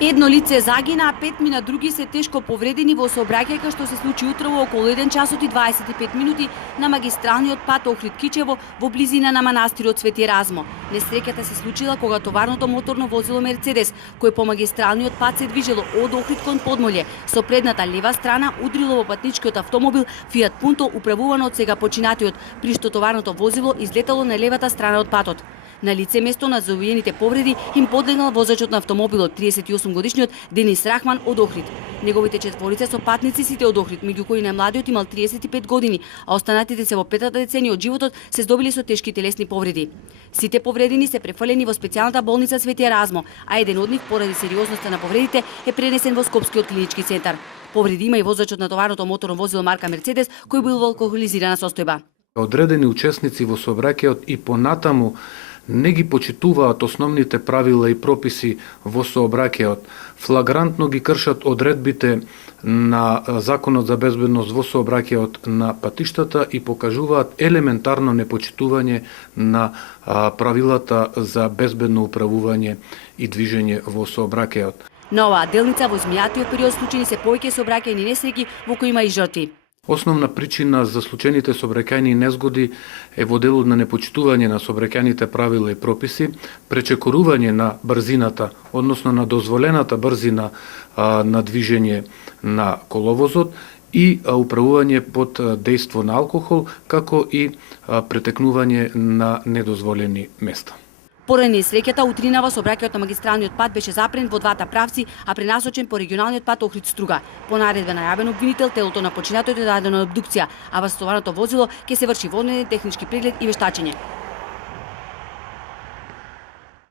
Едно лице загина, а 5 мина други се тешко повредени во сообраќајка што се случи утрово околу 1 часот и 25 минути на магистралниот пат Охрид-Кичево во близина на манастирот Свети Размо. Несреќата се случила кога товарното моторно возило Мерцедес, кој по магистралниот пат се движело од Охрид кон Подмолје, со предната лева страна удрило во патничкиот автомобил Фиат Пунто управувано од сега починатиот, при што товарното возило излетало на левата страна од патот. На лице место на завиените повреди им подлегнал возачот на автомобилот, 38 годишниот Денис Рахман од Охрид. Неговите четворица со патници сите од Охрид, меѓу кои најмладиот имал 35 години, а останатите се во петата деценија од животот се здобили со тешки телесни повреди. Сите повредени се префрлени во специјалната болница Свети Размо, а еден од нив поради сериозноста на повредите е пренесен во Скопскиот клинички центар. Повреди има и возачот на товарното моторно возило марка Мерцедес, кој бил во алкохолизирана состојба. Одредени учесници во сообраќајот и понатаму не ги почитуваат основните правила и прописи во сообраќајот, флагрантно ги кршат одредбите на Законот за безбедност во сообраќајот на патиштата и покажуваат елементарно непочитување на правилата за безбедно управување и движење во сообраќајот. На оваа делница во изминатиот период случени се повеќе сообраќајни несреќи во кои има и жртви. Основна причина за случајните сообраќајни незгоди е во делот на непочитување на сообраќајните правила и прописи, пречекорување на брзината, односно на дозволената брзина на движење на коловозот и управување под дејство на алкохол, како и претекнување на недозволени места. Поради несреќата утринава сообраќајот на магистралниот пат беше запрен во двата правци, а пренасочен по регионалниот пат Охрид-Струга. По наредба на јавен обвинител, телото на починатиот е дадено на обдукција, а во товарното возило ќе се врши водневен технички преглед и вештачење.